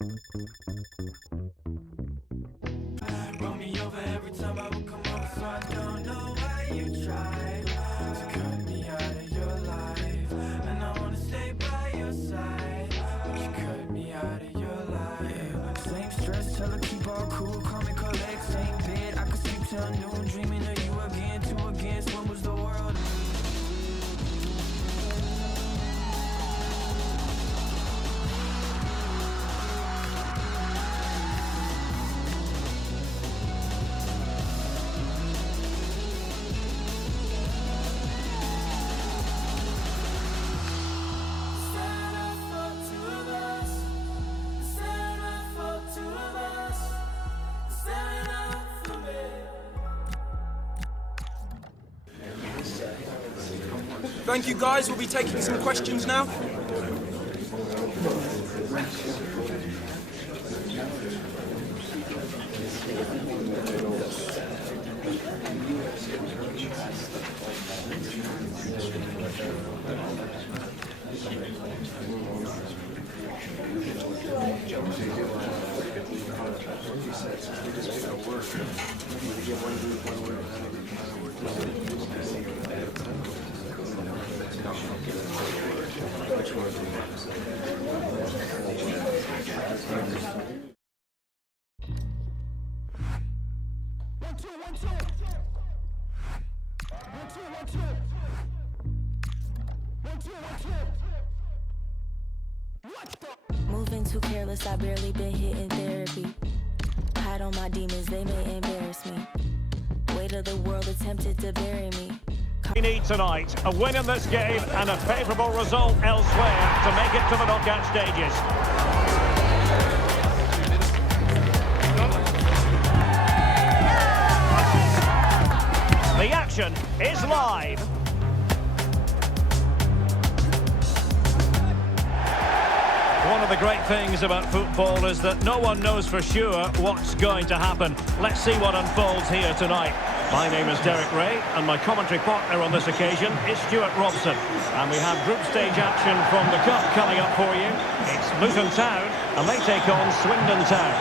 Run me over every time I would come over, so I don't know why you tried to cut me out of your life. And I wanna stay by your side, but you cut me out of your life. Same stress, tell her keep all cool, call me collect, same bed. I could sleep till noon, dreaming of you again, two against one was the world. Thank you, guys. We'll be taking some questions now. Moving too careless, I barely been hitting therapy. Hide on my demons, they may embarrass me. Weight of the world attempted to bury me. We need tonight a win in this game and a favourable result elsewhere to make it to the knockout stages. The action is live. One of the great things about football is that no one knows for sure what's going to happen. Let's see what unfolds here tonight. My name is Derek Ray, and my commentary partner on this occasion is Stuart Robson. And we have group stage action from the Cup coming up for you. It's Luton Town, and they take on Swindon Town.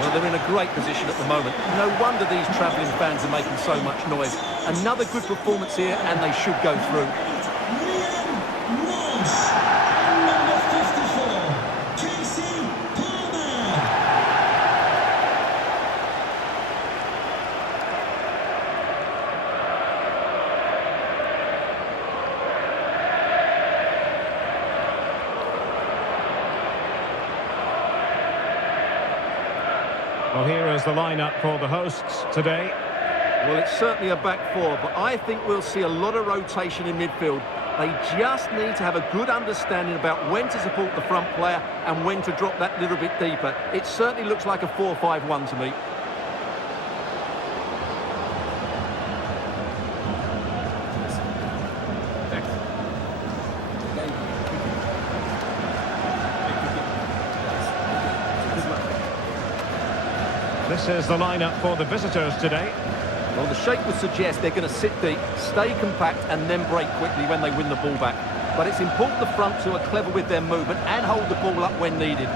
Well, they're in a great position at the moment. No wonder these travelling fans are making so much noise. Another good performance here, and they should go through. Well, here is the lineup for the hosts today. Well, it's certainly a back four, but I think we'll see a lot of rotation in midfield. They just need to have a good understanding about when to support the front player and when to drop that little bit deeper. It certainly looks like a 4-5-1 to me. This is the lineup for the visitors today. Well, the shape would suggest they're going to sit deep, stay compact and then break quickly when they win the ball back. But it's important the front two are clever with their movement and hold the ball up when needed.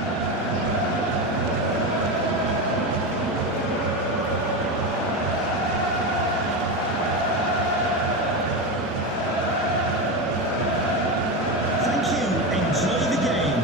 Thank you. Enjoy the game.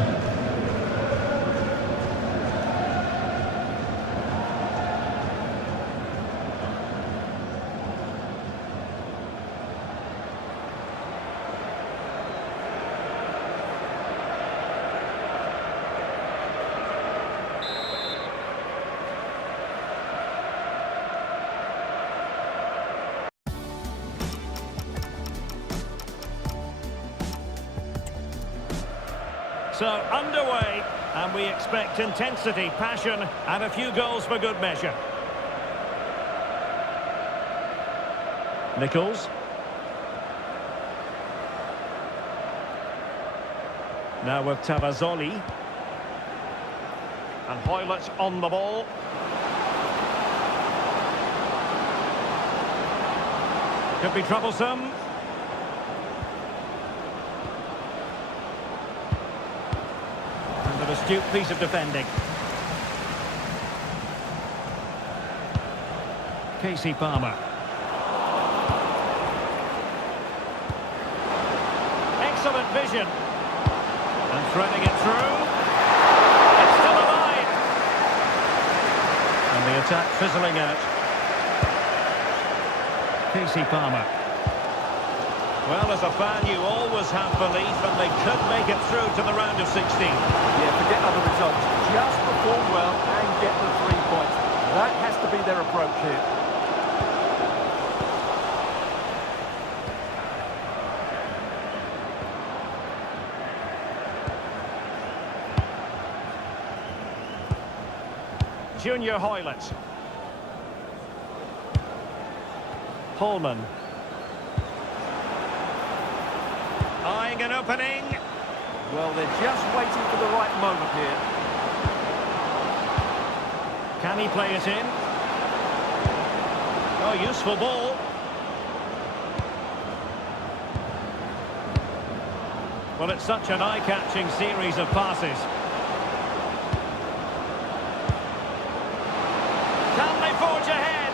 So, underway, and we expect intensity, passion, and a few goals for good measure. Nichols. Now with Tavazzoli. And Hoylett on the ball. Could be troublesome. And an astute piece of defending. Casey Palmer. Excellent vision. And threading it through. It's still alive. And the attack fizzling out. Casey Palmer. Well, as a fan, you always have belief, and they could make it through to the round of 16. Yeah, forget other results. Just perform well and get the 3 points. That has to be their approach here. Junior Hoylett. Holman. Eyeing an opening. Well, they're just waiting for the right moment here. Can he play it in? Oh, useful ball. Well, it's such an eye-catching series of passes. Can they forge ahead?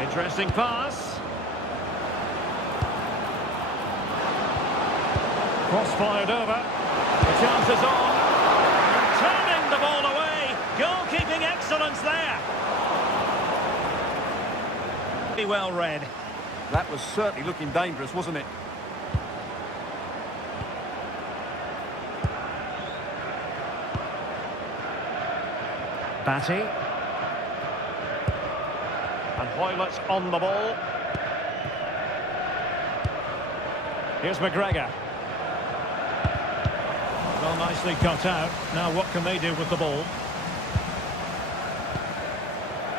Interesting pass. Cross-fired over. The chance is on. And turning the ball away. Goalkeeping excellence there. Pretty well read. That was certainly looking dangerous, wasn't it? Batty. And Hoylett's on the ball. Here's McGregor. Well, nicely cut out. Now what can they do with the ball?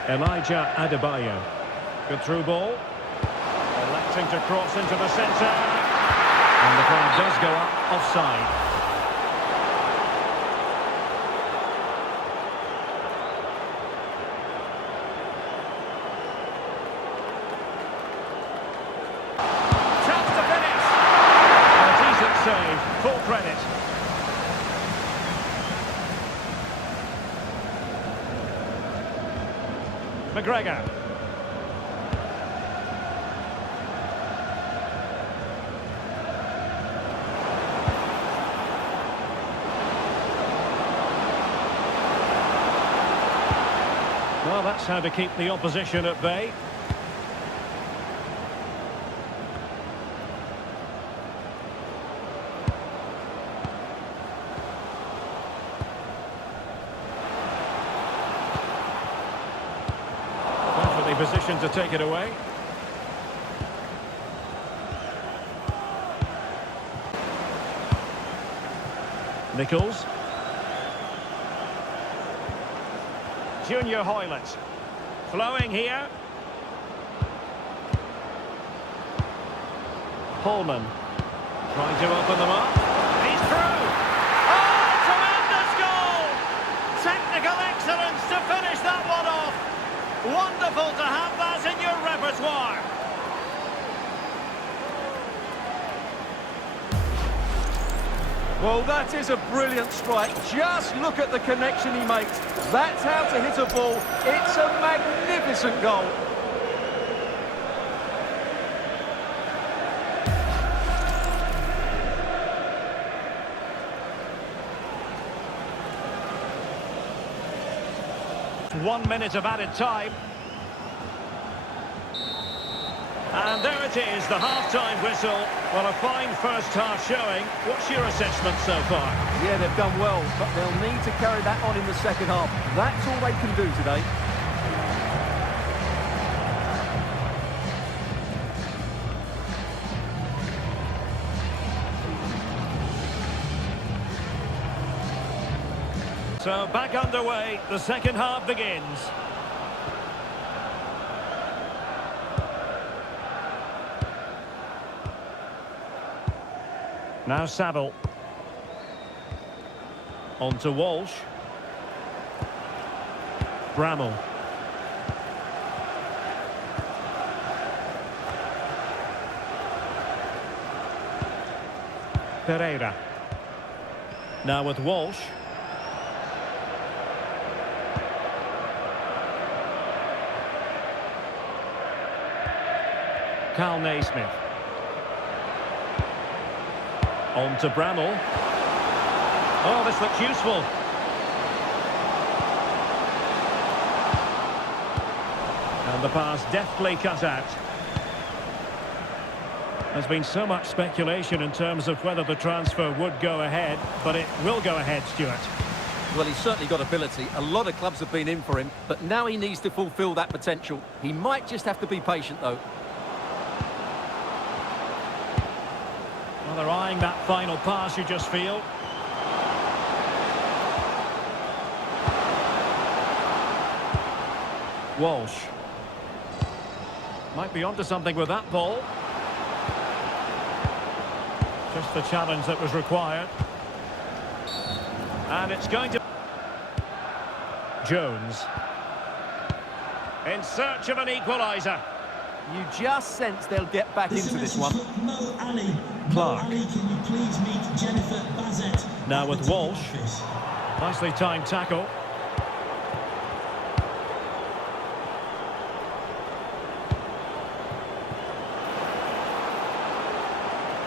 Elijah Adebayo. Good through ball. Electing to cross into the centre. And the flag does go up offside. Save, full credit. McGregor. Well, that's how to keep the opposition at bay. Position to take it away. Nichols. Junior Hoylett. Flowing here. Holman. Trying to open them up. He's through. Oh, tremendous goal! Technical excellence to finish that one off. Wonderful to have that in your repertoire. Well, that is a brilliant strike. Just look at the connection he makes. That's how to hit a ball. It's a magnificent goal. One minute of added time. And there it is, the half-time whistle. Well, a fine first half showing. What's your assessment so far? Yeah, they've done well, but they'll need to carry that on in the second half. That's all they can do today. So back underway, the second half begins. Now Saville. On to Walsh. Bramall. Pereira. Now with Walsh. Carl Naismith. On to Bramall. Oh, this looks useful. And the pass deftly cut out. There's been so much speculation in terms of whether the transfer would go ahead, but it will go ahead, Stuart. Well, he's certainly got ability. A lot of clubs have been in for him, but now he needs to fulfil that potential. He might just have to be patient, though. Well, they're eyeing that final pass, you just feel. Walsh. Might be onto something with that ball. Just the challenge that was required. And it's going to... Jones. In search of an equaliser. You just sense they'll get back into this one. Clark. Ali, can you please meet Jennifer Bazette? Now with Walsh. Nicely timed tackle.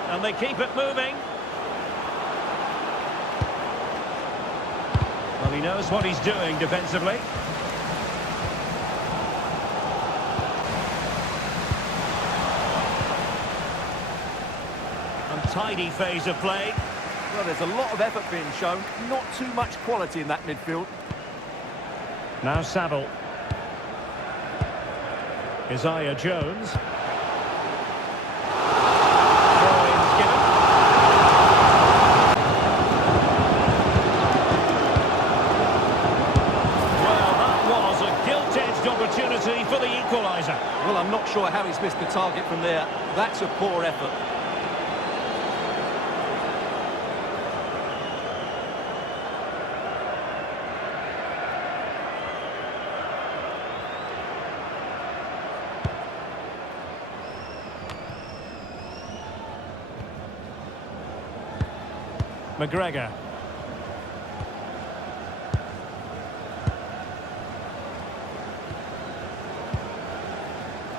And they keep it moving. Well, he knows what he's doing defensively. Untidy phase of play. Well, there's a lot of effort being shown. Not too much quality in that midfield. Now Saville. Isaiah Jones. Throw-in's given. Well, that was a gilt-edged opportunity for the equaliser. Well, I'm not sure how he's missed the target from there. That's a poor effort. McGregor.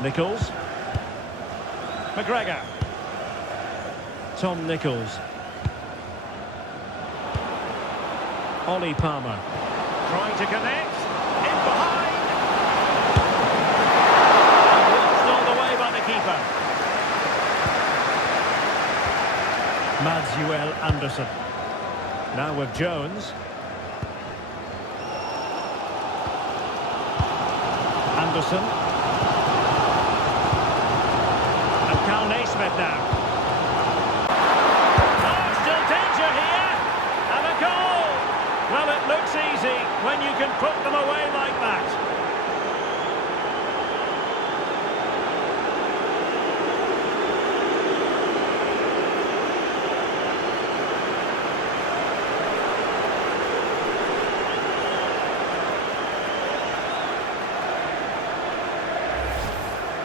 Nichols. McGregor. Tom Nichols. Ollie Palmer. Trying to connect. In behind. And watched all the way by the keeper. Madziuel Anderson. Now with Jones. Anderson. And Carl Naismith now. Oh, still danger here. And a goal. Well, it looks easy when you can put them away like that.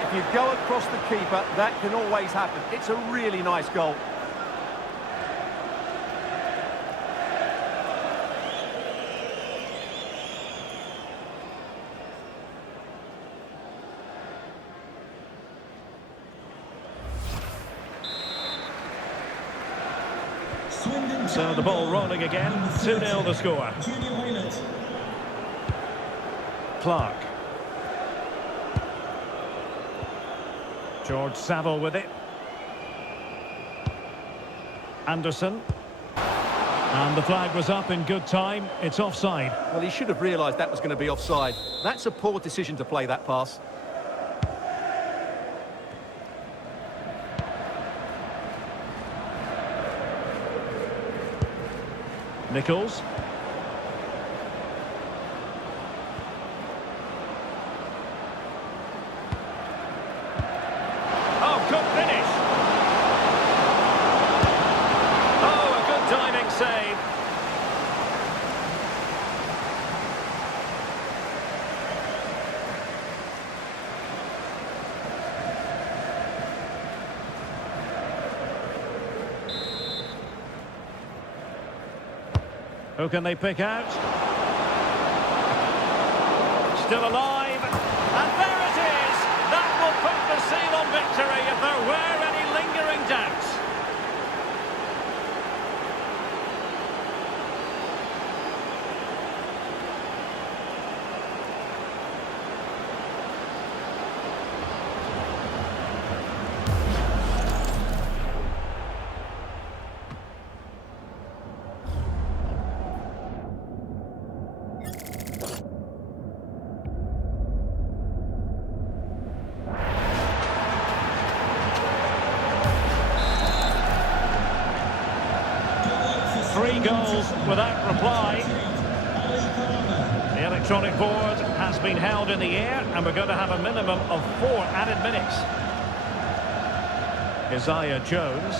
If you go across the keeper, that can always happen. It's a really nice goal. Swindon. So the ball rolling again. 2-0 the score. Junior Hoylett. Clark. George Saville with it. Anderson. And the flag was up in good time. It's offside. Well, he should have realised that was going to be offside. That's a poor decision to play that pass. Nichols. Oh, good finish. Oh, a good timing save. Who can they pick out? Still alive. And there it is! That will put the seal on victory if there were any lingering doubts. Three goals without reply. The electronic board has been held in the air, and we're going to have a minimum of 4 added minutes. Isaiah Jones.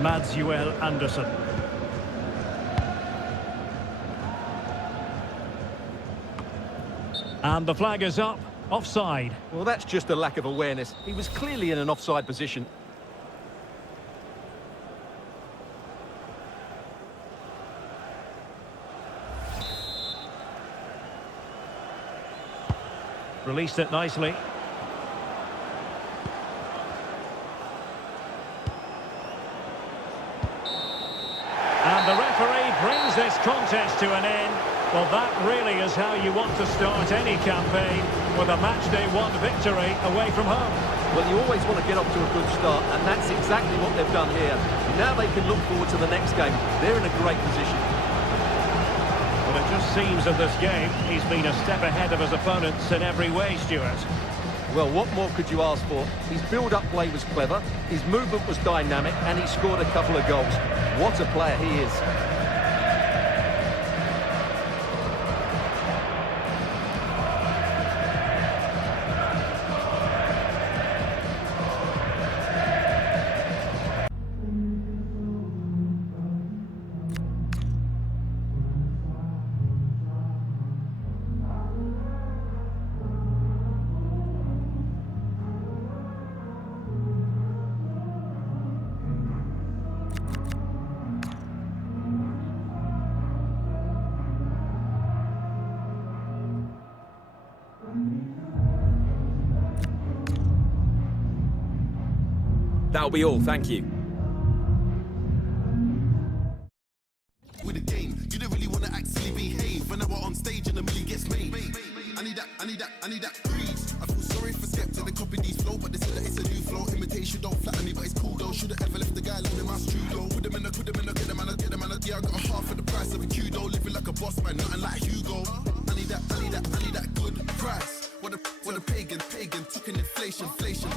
Madswell Anderson. And the flag is up. Offside. Well, that's just a lack of awareness. He was clearly in an offside position. Released it nicely. And the referee brings this contest to an end. Well, that really is how you want to start any campaign, with a matchday 1 victory away from home. Well, you always want to get off to a good start, and that's exactly what they've done here. Now they can look forward to the next game. They're in a great position. Well, it just seems in this game he's been a step ahead of his opponents in every way, Stuart. Well, what more could you ask for? His build-up play was clever, his movement was dynamic, and he scored a couple of goals. What a player he is. That'll be all, thank you. With the game, you don't really want to actually behave. When I was on stage and the million gets made. I need that breeze. I feel sorry for skeptics that copy these flow, but they say that it's a new flow. Imitation don't flatter me, but it's cool though. Should've ever left the guy like my Strudo. Put them in, get them in, yeah, I got a half of the price of a kudo. Living like a boss man, nothing like Hugo. I need that good price. What a pagan, took an inflation,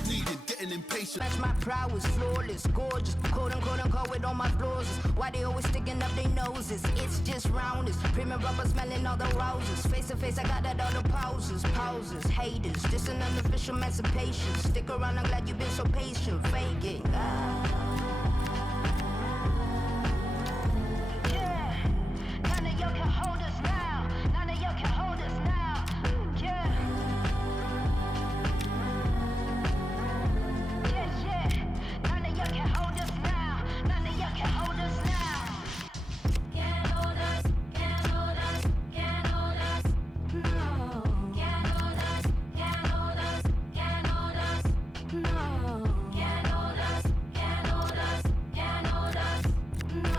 needed, getting impatient. Match my prowess, flawless, gorgeous, quote unquote with all my flaws. Why they always sticking up their noses? It's just roundness, premium rubber smelling all the roses. Face to face, I got that all the pauses, haters. This an unofficial emancipation. Stick around, I'm glad you've been so patient. Fake it. Yeah, none of y'all can hold us now. None of y'all can hold us now. Yeah. None of y'all can hold us now. None of y'all can hold us now. Can't hold us, can't hold us, can't hold us. No. Can't hold us, can't hold us, can't hold us. No. Can't hold us, can't hold us, can't hold us. No.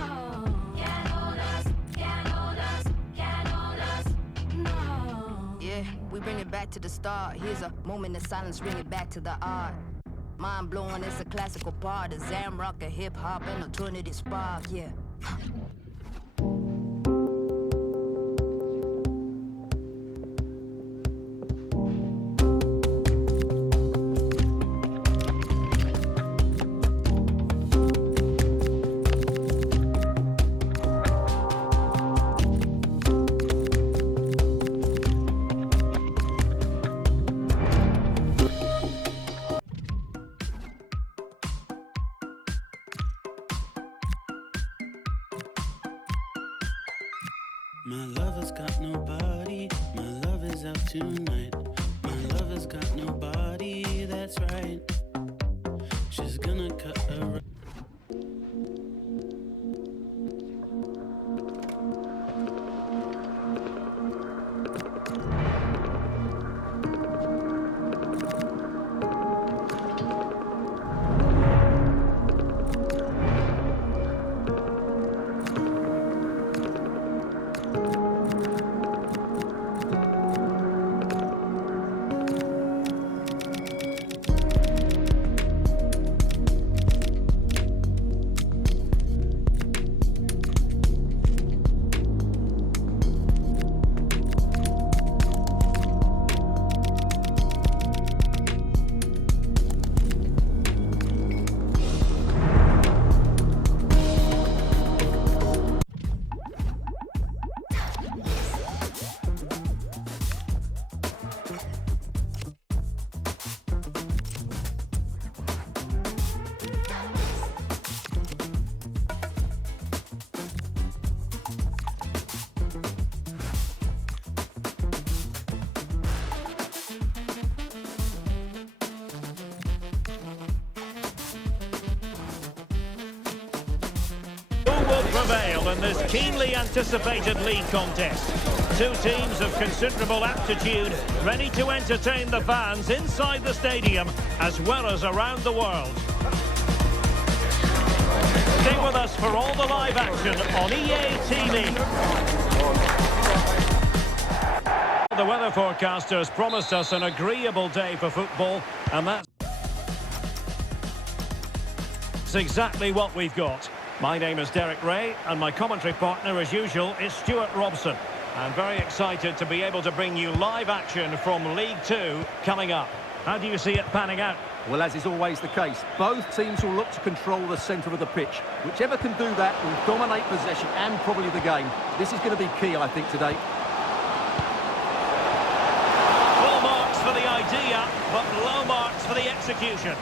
Can't hold us, can't hold us, can't hold us. No. Yeah, we bring it back to the start. Here's a moment of silence, bring it back to the art. Mind blowing, it's a classical part of Zam rock, a hip hop, and alternative spark, yeah. My lover's got nobody, my love is out tonight. My lover's got nobody, that's right. She's gonna cut her. prevail in this keenly anticipated league contest. Two teams of considerable aptitude, ready to entertain the fans inside the stadium as well as around the world. Stay with us for all the live action on EA TV. The weather forecasters promised us an agreeable day for football, and that's exactly what we've got. My name is Derek Ray, and my commentary partner, as usual, is Stuart Robson. I'm very excited to be able to bring you live action from League Two coming up. How do you see it panning out? Well, as is always the case, both teams will look to control the centre of the pitch. Whichever can do that will dominate possession and probably the game. This is going to be key, I think, today. Full marks for the idea, but low marks for the execution.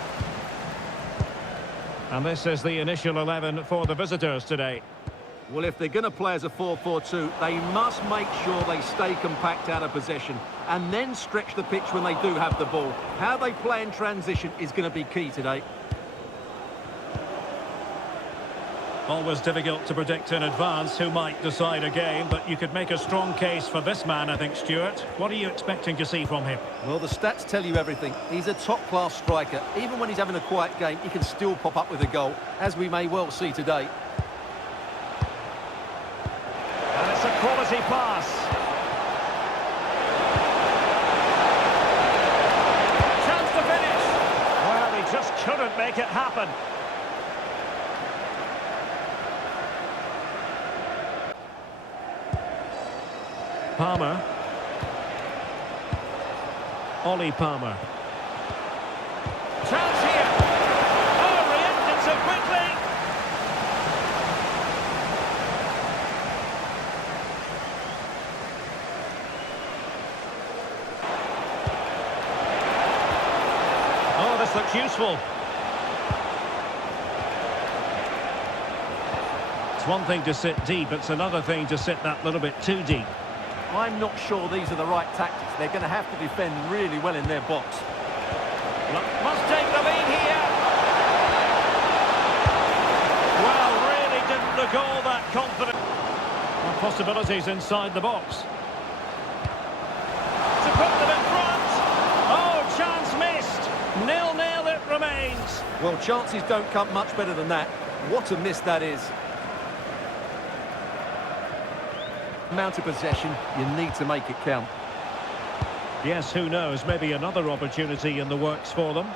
And this is the initial 11 for the visitors today. Well, if they're going to play as a 4-4-2, they must make sure they stay compact out of possession and then stretch the pitch when they do have the ball. How they play in transition is going to be key today. Always difficult to predict in advance who might decide a game, but you could make a strong case for this man, I think, Stuart. What are you expecting to see from him? Well, the stats tell you everything. He's a top-class striker. Even when he's having a quiet game, he can still pop up with a goal, as we may well see today. And it's a quality pass. Chance to finish. Well, he just couldn't make it happen. Palmer. Ollie Palmer. Chance here. Oh, reacted so quickly. Oh, this looks useful. It's one thing to sit deep, it's another thing to sit that little bit too deep. I'm not sure these are the right tactics. They're going to have to defend really well in their box. Must take the lead here. Well, really didn't look all that confident. Well, possibilities inside the box. To put them in front. Oh, chance missed. 0-0 it remains. Well, chances don't come much better than that. What a miss that is. Amount of possession, you need to make it count. Yes, who knows, maybe another opportunity in the works for them.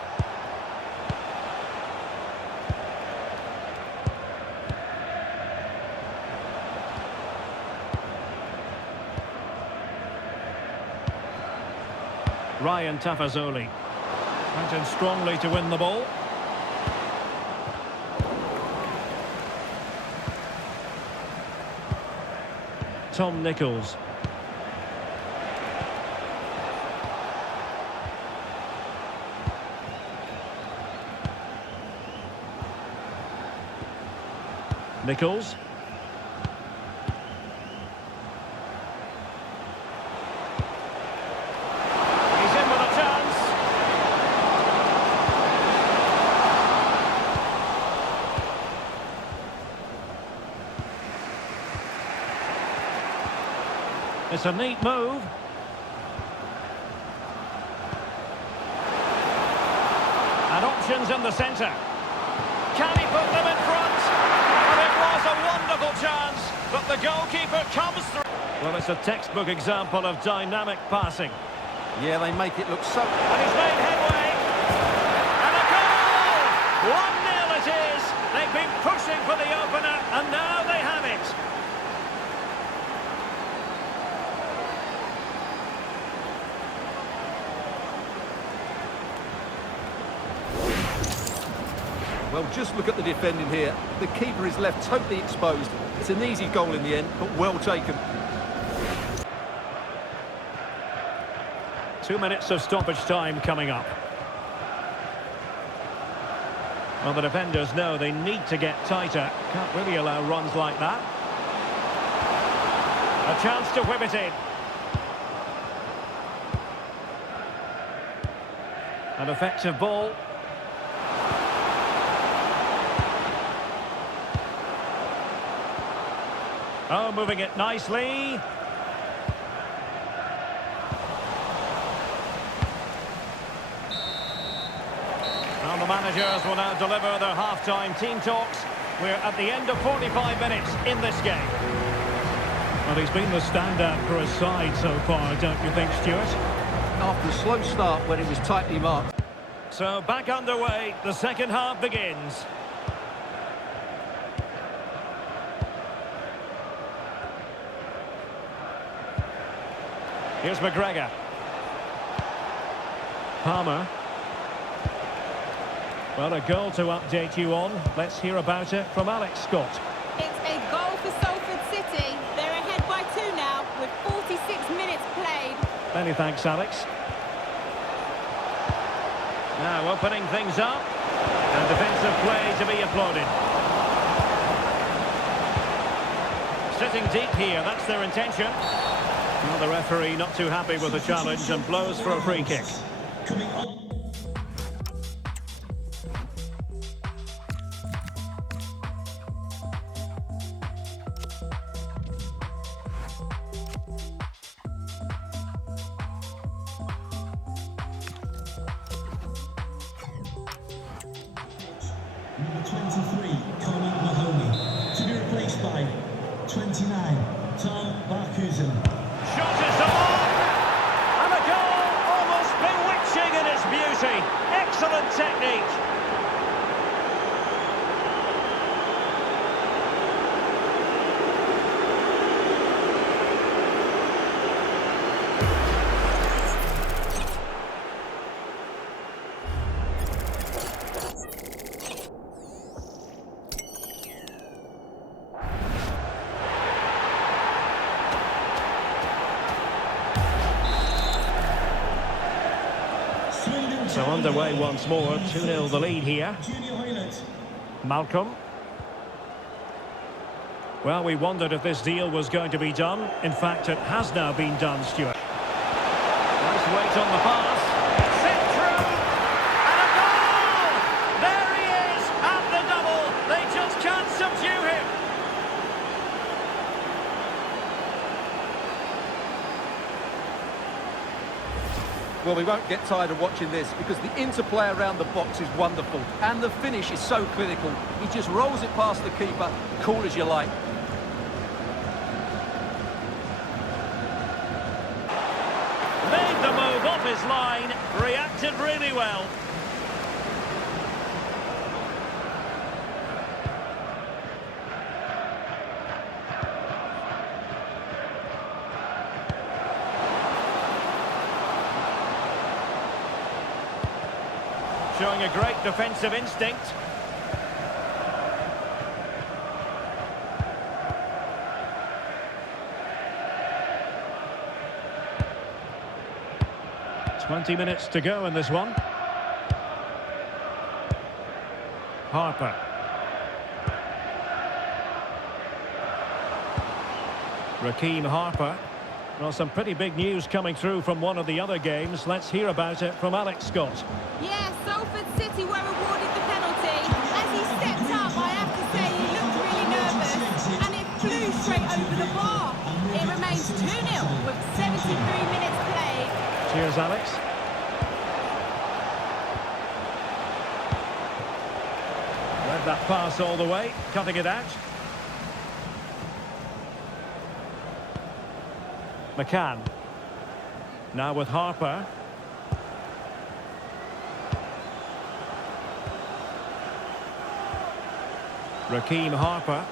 Ryan Tafazoli went in strongly to win the ball. Tom Nichols. Nichols. He's in with a chance. It's a neat move. And options in the centre. Can he put them in front? And it was a wonderful chance, but the goalkeeper comes through. Well, it's a textbook example of dynamic passing. Yeah, they make it look so... And he's made headway. And a goal! 1-0 it is. They've been pushing for the opener, and now they have it. Well, just look at the defending here. The keeper is left totally exposed. It's an easy goal in the end, but well taken. 2 minutes of stoppage time coming up. Well, the defenders know they need to get tighter. Can't really allow runs like that. A chance to whip it in. An effective ball. Oh, moving it nicely. And the managers will now deliver their half-time team talks. We're at the end of 45 minutes in this game. Well, he's been the standout for his side so far, don't you think, Stuart? After a slow start when it was tightly marked. So back underway, the second half begins. Here's McGregor. Palmer. Well, a goal to update you on. Let's hear about it from Alex Scott. It's a goal for Salford City. They're ahead by 2 now with 46 minutes played. Many thanks, Alex. Now opening things up. And defensive play to be applauded. Sitting deep here, that's their intention. Well, the referee not too happy with the challenge and blows for a free kick. Coming on. Number 23, Conor Mahoney. To be replaced by 29, Tom Barkhuizen. Shot is on! And a goal almost bewitching in its beauty. Excellent technique. So underway once more, 2-0 the lead here. Malcolm. Well, we wondered if this deal was going to be done. In fact, it has now been done, Stuart. Nice weight on the pass. Sent through. And a goal! There he is at the double. They just can't subdue him. Well, we won't get tired of watching this because the interplay around the box is wonderful and the finish is so clinical. He just rolls it past the keeper, cool as you like. Made the move off his line, reacted really well. Showing a great defensive instinct. "20 minutes to go in this one. Harper. Raheem Harper. Well, some pretty big news coming through from one of the other games. Let's hear about it from Alex Scott. Yeah, Salford City were awarded the penalty. As he stepped up, I have to say he looked really nervous and it flew straight over the bar. It remains 2-0 with 73 minutes played. Cheers, Alex. Read that pass all the way, cutting it out. McCann. Now with Harper. Raheem Harper.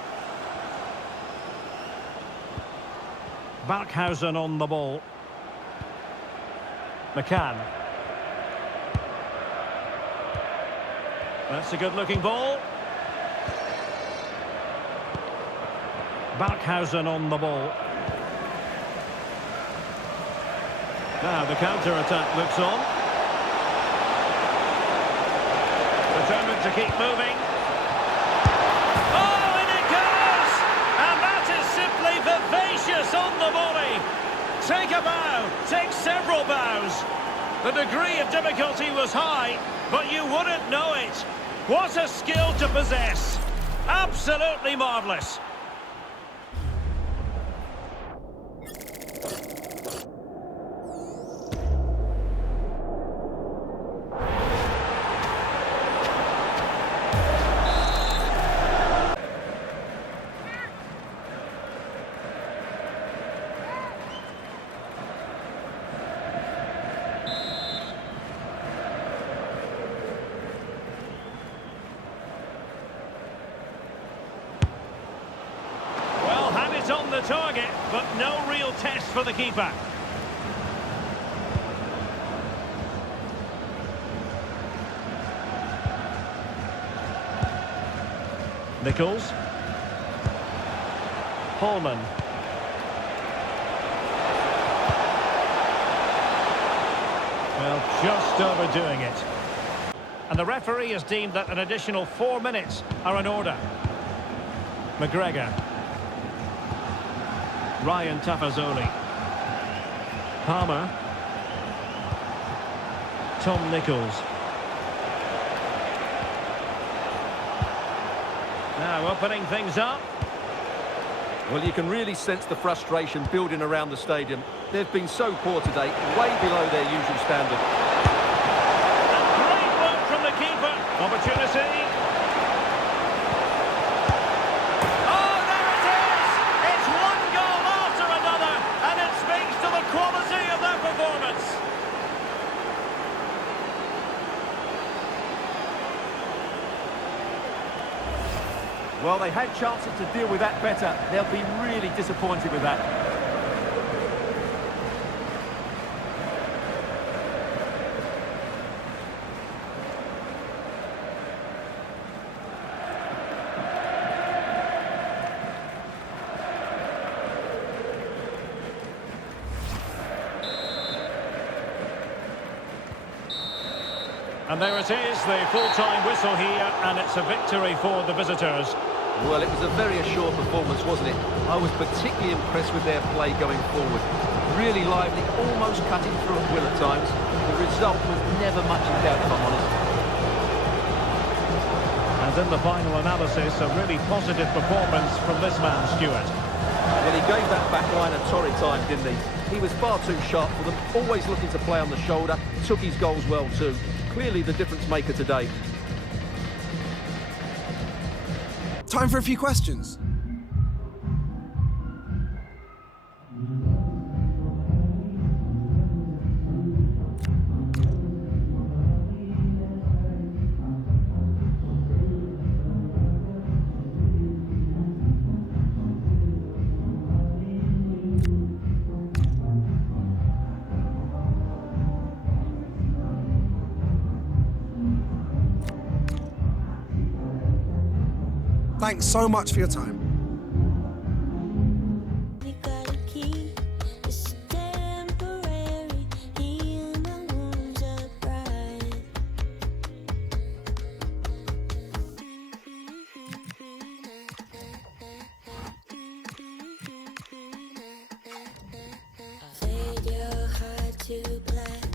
Barkhuizen on the ball. McCann. That's a good-looking ball. Barkhuizen on the ball. Now the counter-attack looks on. Determined to keep moving. Oh, and it goes! And that is simply vivacious on the volley. Take a bow, take several bows. The degree of difficulty was high, but you wouldn't know it. What a skill to possess. Absolutely marvellous. target, but no real test for the keeper. Nichols. Holman. Well, just overdoing it. And the referee has deemed that an additional 4 minutes are in order. McGregor. Ryan Tafazoli. Palmer. Tom Nichols. Now opening things up. Well, you can really sense the frustration building around the stadium. They've been so poor today, way below their usual standard. And great work from the keeper. Opportunity. Oh, there it is! It's one goal after another, and it speaks to the quality of their performance. Well, they had chances to deal with that better. They'll be really disappointed with that. And there it is, the full-time whistle here, and it's a victory for the visitors. Well, it was a very assured performance, wasn't it? I was particularly impressed with their play going forward. Really lively, almost cutting through at will at times. The result was never much in doubt, if I'm honest. And in the final analysis, a really positive performance from this man, Stuart. Well, he gave that back line a torrid time, didn't he? He was far too sharp for them, always looking to play on the shoulder, took his goals well too. Clearly the difference maker today. Time for a few questions. Thanks so much for your time. We gotta keep this temporary, heal my wounds of pride. Fade your heart to black.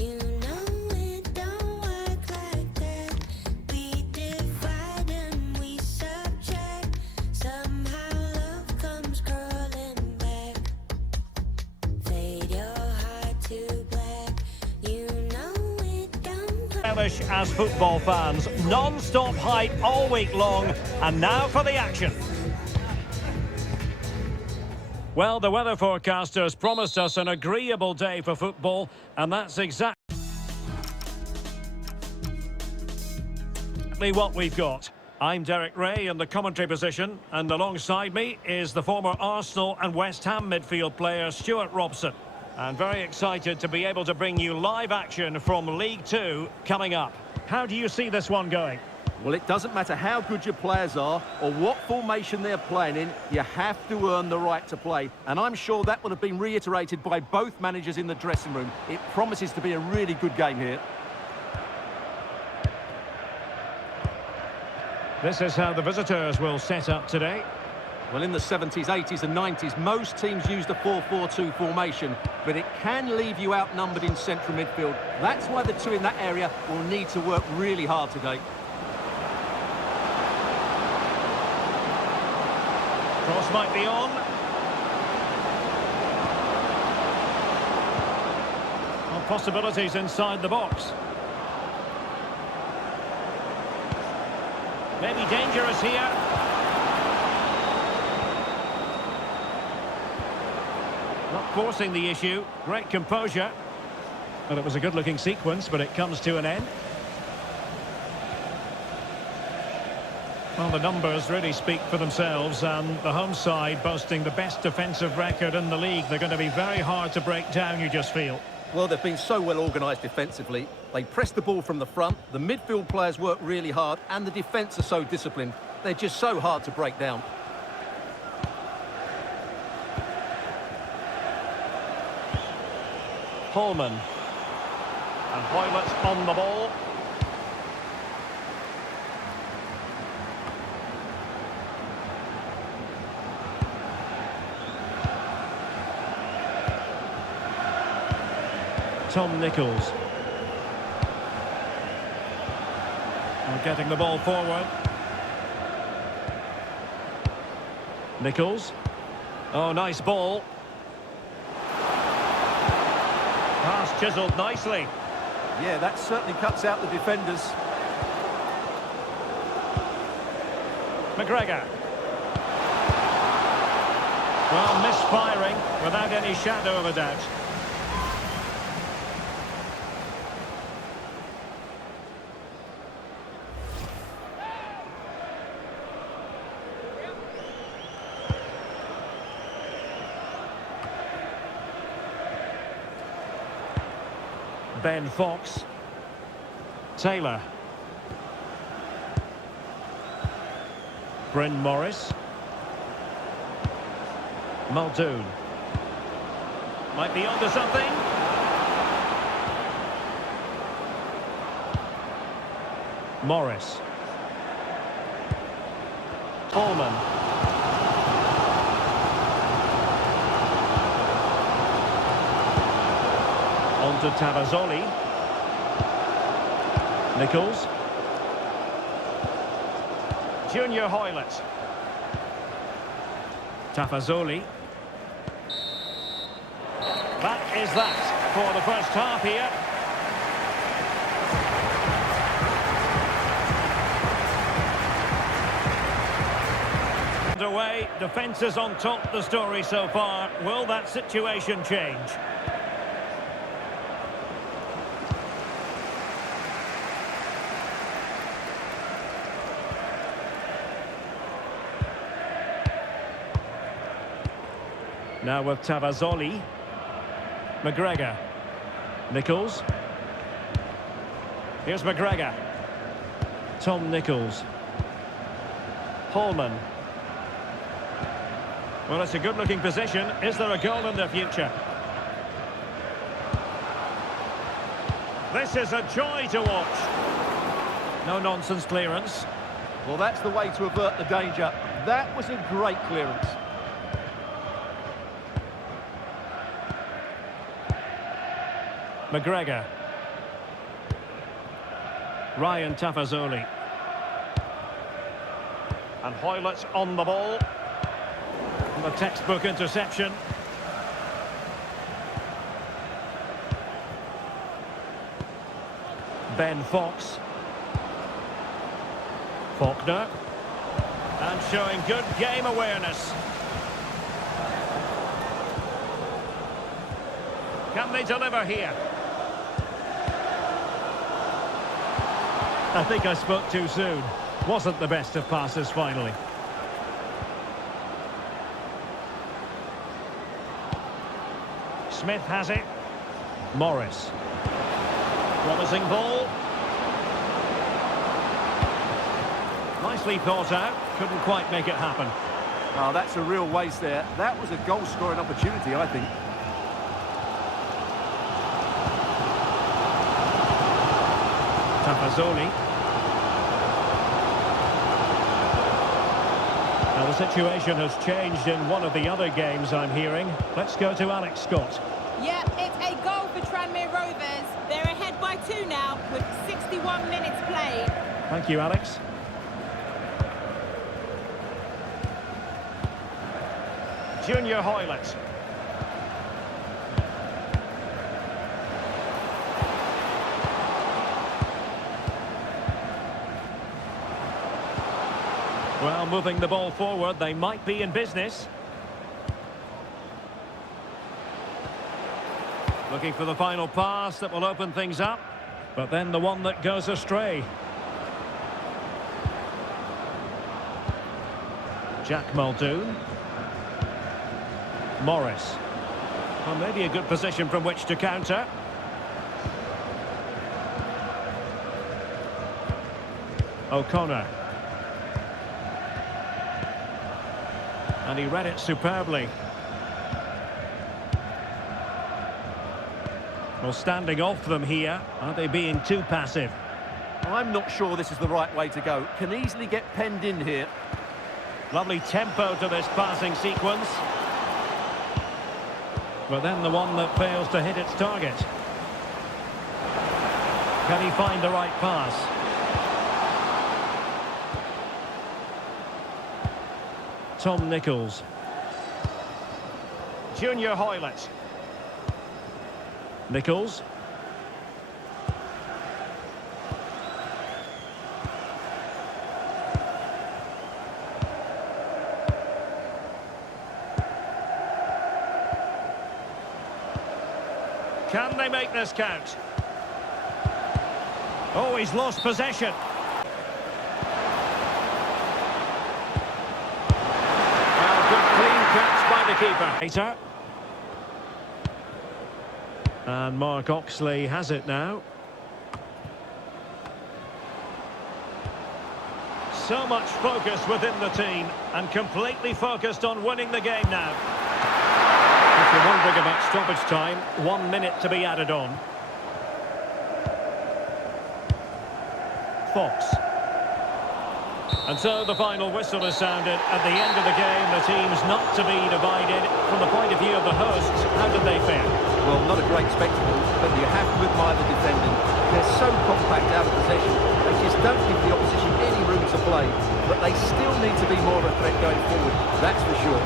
You know it don't work like that. We divide and we subtract. Somehow love comes crawling back. Fade your heart to black. You know it don't work. Relish as football fans, non-stop hype all week long, and now for the action. Well, the weather forecasters promised us an agreeable day for football, and that's exactly what we've got. I'm Derek Ray in the commentary position, and alongside me is the former Arsenal and West Ham midfield player Stuart Robson. And very excited to be able to bring you live action from League Two coming up. How do you see this one going? Well, it doesn't matter how good your players are or what formation they're playing in, you have to earn the right to play. And I'm sure that would have been reiterated by both managers in the dressing room. It promises to be a really good game here. This is how the visitors will set up today. Well, in the 70s, 80s and 90s, most teams used a 4-4-2 formation, but it can leave you outnumbered in central midfield. That's why the two in that area will need to work really hard today. Cross might be on. Well, possibilities inside the box. Maybe dangerous here. Not forcing the issue. Great composure. Well, it was a good-looking sequence, but it comes to an end. Well, the numbers really speak for themselves, and the home side boasting the best defensive record in the league. They're going to be very hard to break down, you just feel. Well, they've been so well organised defensively. They press the ball from the front, the midfield players work really hard, and the defence are so disciplined. They're just so hard to break down. Holman. And Hoylett on the ball. Tom Nichols. And getting the ball forward. Nichols. Oh, nice ball. Pass chiselled nicely. Yeah, that certainly cuts out the defenders. McGregor. Well, misfiring without any shadow of a doubt. Ben Fox. Taylor. Bryn Morris. Muldoon. Might be onto something. Morris. Allman. On to Tavazzoli. Nichols. Junior Hoylett. Tavazzoli. That is that for the first half here. Away, defence is on top, the story so far. Will that situation change? Now with Tavazzoli. McGregor. Nichols. Here's McGregor. Tom Nichols. Holman. Well, it's a good-looking position. Is there a goal in the future? This is a joy to watch. No-nonsense clearance. Well, that's the way to avert the danger. That was a great clearance. McGregor. Ryan Tavazzoli. And Hoylett on the ball. And the textbook interception. Ben Fox. Faulkner. And showing good game awareness. Can they deliver here? I think I spoke too soon. Wasn't the best of passes finally. Smith has it. Morris. Promising ball. Nicely thought out. Couldn't quite make it happen. Oh, that's a real waste there. That was a goal-scoring opportunity, I think. Tavazzoli. Now the situation has changed in one of the other games I'm hearing. Let's go to Alex Scott. Yeah, it's a goal for Tranmere Rovers. They're ahead by 2 now with 61 minutes played. Thank you, Alex. Junior Hoylett. Well, moving the ball forward, they might be in business. Looking for the final pass that will open things up, but then the one that goes astray. Jack Muldoon. Morris. Well, maybe a good position from which to counter. O'Connor. And he read it superbly. Well, standing off them here. Are they being too passive? I'm not sure this is the right way to go. Can easily get penned in here. Lovely tempo to this passing sequence. But then the one that fails to hit its target. Can he find the right pass? Tom Nichols. Junior Hoylett. Nichols. Can they make this count? Oh, he's lost possession. Well, good clean catch by the keeper. And Mark Oxley has it now. So much focus within the team and completely focused on winning the game now. If you're wondering about stoppage time, 1 minute to be added on. Fox. And so the final whistle is sounded. At the end of the game, the team's not to be divided. From the point of view of the hosts, how did they fare? Well, not a great spectacle, but you have to admire the defending. They're so compact out of possession. They just don't give the opposition any room to play. But they still need to be more of a threat going forward, that's for sure.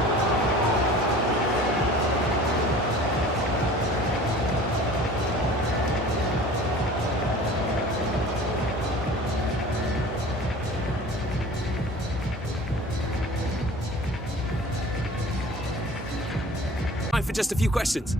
Time for just a few questions.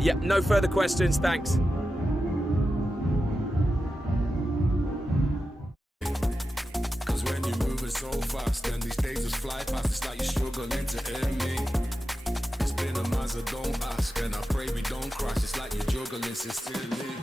Yep, no further questions, thanks. Cause when you're moving so fast and these days just fly past, it's like you're struggling to hit me. It's been a month, so don't ask, and I pray we don't crash. It's like you're juggling sincerely.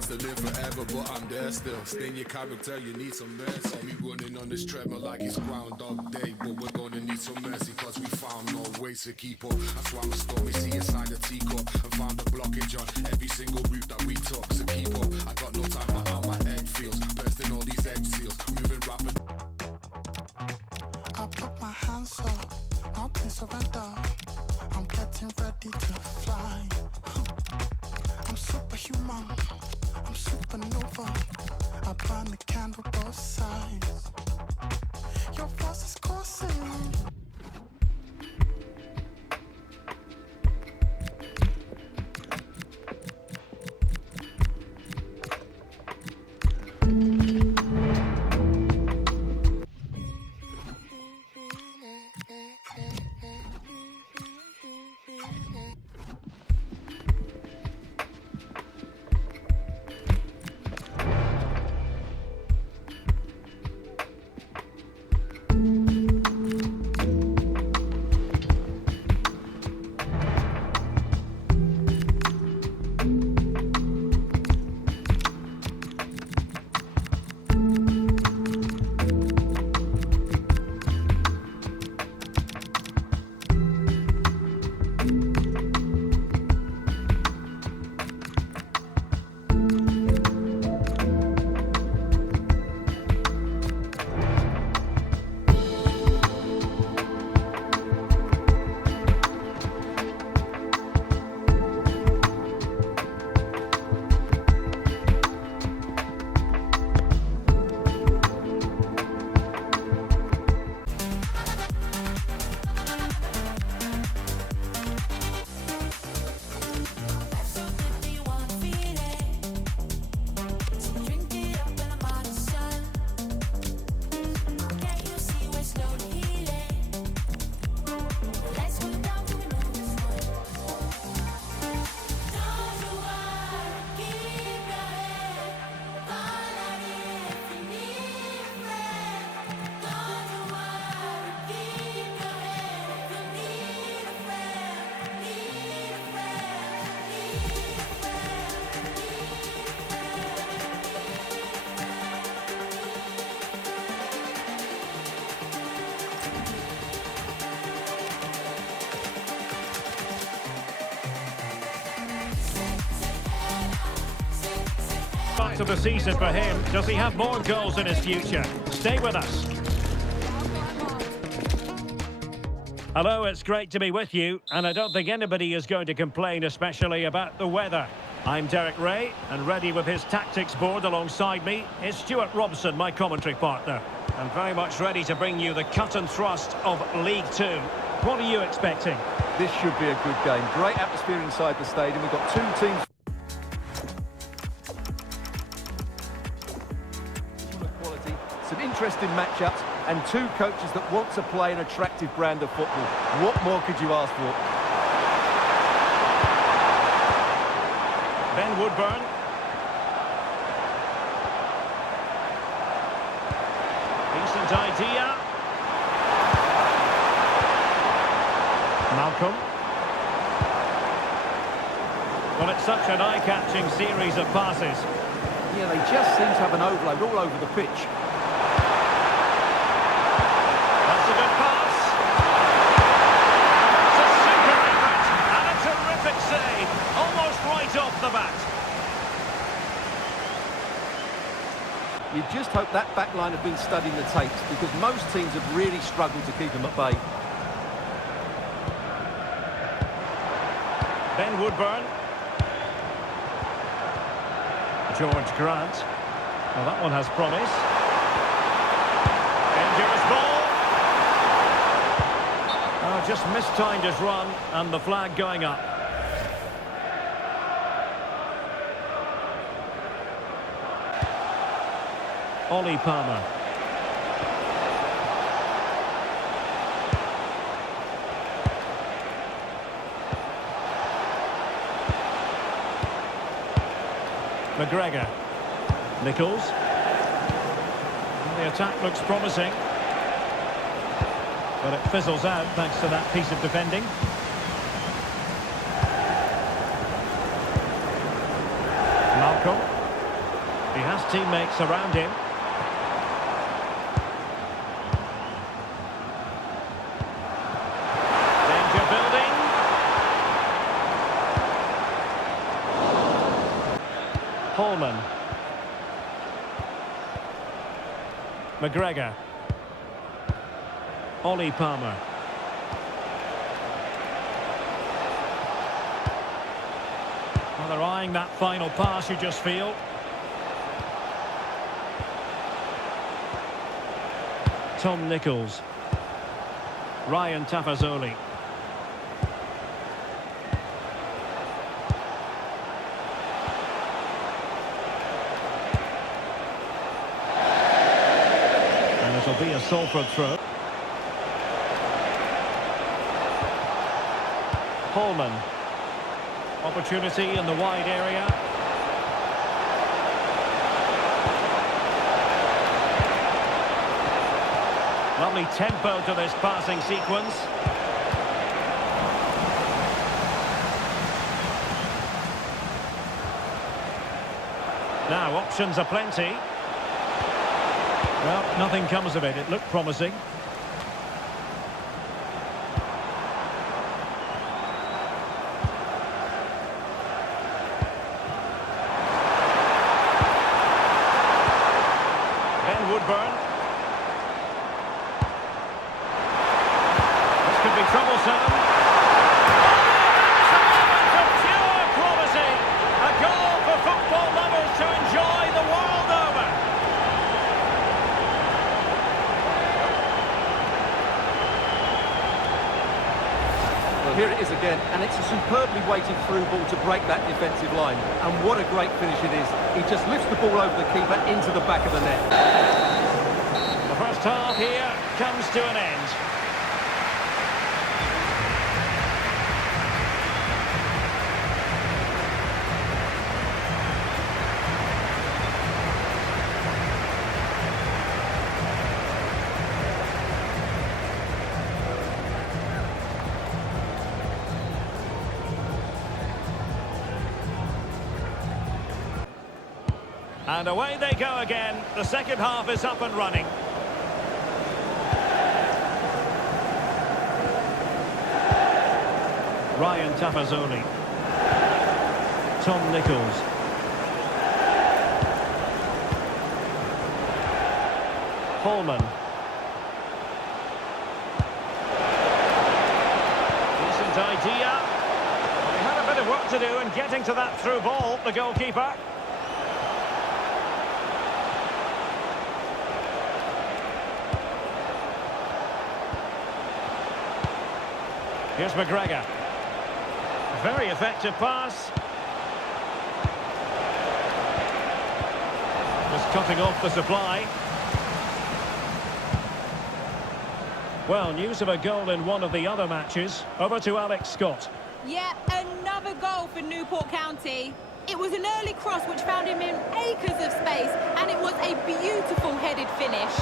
To live forever, but I'm there still. Stay in your character, you need some mercy. Me running on this treadmill like it's Groundhog Day, but we're gonna need some mercy, cause we found no ways to keep up. That's why I'm a stormy sea inside the teacup and found a blockage on every single route that we took. So keep up, I got no time for how my head feels. Bursting all these edge seals, moving rapid. I put my hands up, nothing surrender. I'm getting ready to fly. I'm superhuman. I'm supernova. I burn the candle both sides. Your voice is coursing. of the season for him. Does he have more goals in his future? Stay with us. Hello, it's great to be with you, and I don't think anybody is going to complain, especially about the weather. I'm Derek Ray, and ready with his tactics board alongside me is Stuart Robson, my commentary partner. And very much ready to bring you the cut and thrust of League Two. What are you expecting? This should be a good game. Great atmosphere inside the stadium. We've got two teams. Quality, some interesting matchups, and two coaches that want to play an attractive brand of football. What more could you ask for? Ben Woodburn. Decent idea. Malcolm. Well, it's such an eye-catching series of passes. Yeah, they just seem to have an overload all over the pitch. That's a good pass. It's a super effort and a terrific save. Almost right off the bat. You just hope that back line have been studying the tapes, because most teams have really struggled to keep them at bay. Ben Woodburn. George Grant. Well, that one has promise. Dangerous ball. Oh, just mistimed his run, and the flag going up. Ollie Palmer. McGregor. Nichols. The attack looks promising, but it fizzles out thanks to that piece of defending. Malcolm. He has teammates around him. Danger building. Holman. McGregor. Ollie Palmer. Well, they're eyeing that final pass, you just feel. Tom Nichols. Ryan Tafazoli. It'll be a Salford throw. Holman. Opportunity in the wide area. Lovely tempo to this passing sequence. Now, options are plenty. Well, nothing comes of it. It looked promising. Ben Woodburn. This could be troublesome. It's a moment of pure quality. A goal for football lovers to enjoy the world over. Here it is again, and it's a superbly weighted through ball to break that defensive line. And what a great finish it is. He just lifts the ball over the keeper into the back of the net. The first half here comes to an end. And away they go again. The second half is up and running. Ryan Tafazoli. Tom Nichols. Pullman. Decent idea. Well, he had a bit of work to do in getting to that through ball, the goalkeeper. Here's McGregor. Very effective pass. Just cutting off the supply. Well, news of a goal in one of the other matches. Over to Alex Scott. Yeah, another goal for Newport County. It was an early cross which found him in acres of space, and it was a beautiful headed finish.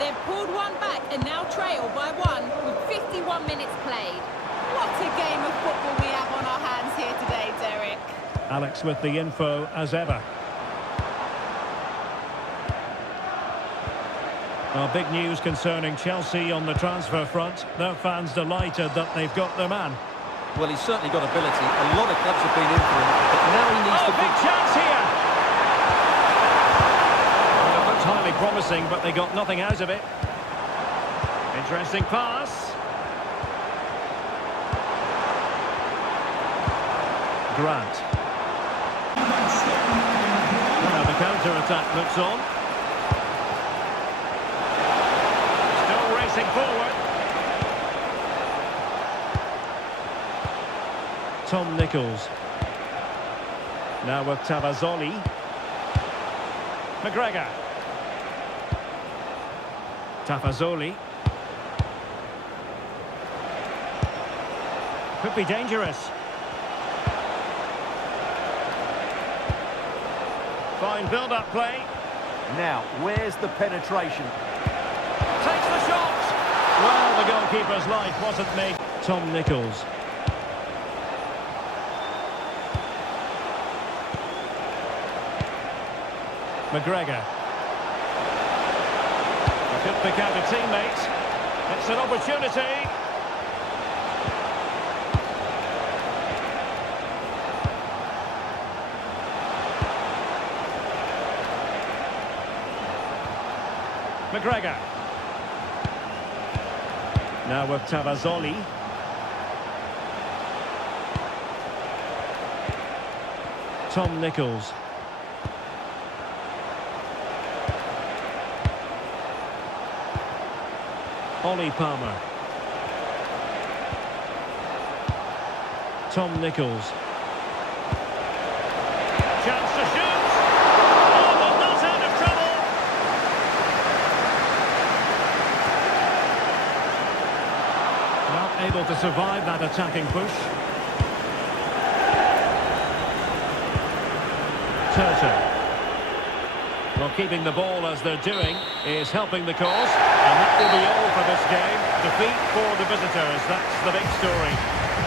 They've pulled one back and now trail by one with 51 minutes played. What a game of football we have on our hands here today, Derek. Alex with the info as ever. Well, big news concerning Chelsea on the transfer front. Their fans delighted that they've got their man. Well, he's certainly got ability. A lot of clubs have been in for him, but now he needs to... Big chance here! Well, it looked highly promising, but they got nothing out of it. Interesting pass. Grant. Well, the counter-attack looks on. Still racing forward. Tom Nichols. Now with Tavazzoli. McGregor. Tavazzoli. Could be dangerous. Fine build-up play. Now, where's the penetration? Takes the shot. Well, the goalkeeper's life wasn't made. Tom Nichols. McGregor. Could pick out a teammate. It's an opportunity. McGregor. Now with Tavazzoli. Tom Nichols. Ollie Palmer. Tom Nichols. Chance to shoot. Oh, they're not out of trouble. Not able to survive that attacking push. Turtle. Well, keeping the ball as they're doing is helping the cause. And that will be all for this game. Defeat for the visitors. That's the big story.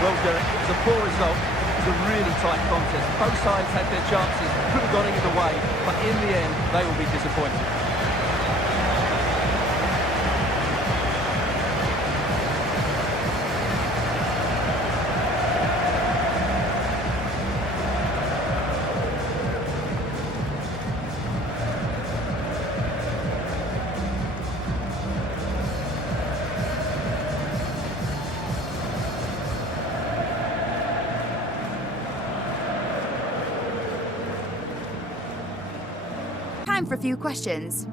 Well, Derek, it was a poor result. It was a really tight contest. Both sides had their chances, could have gone either way, but in the end, they will be disappointed. Time for a few questions.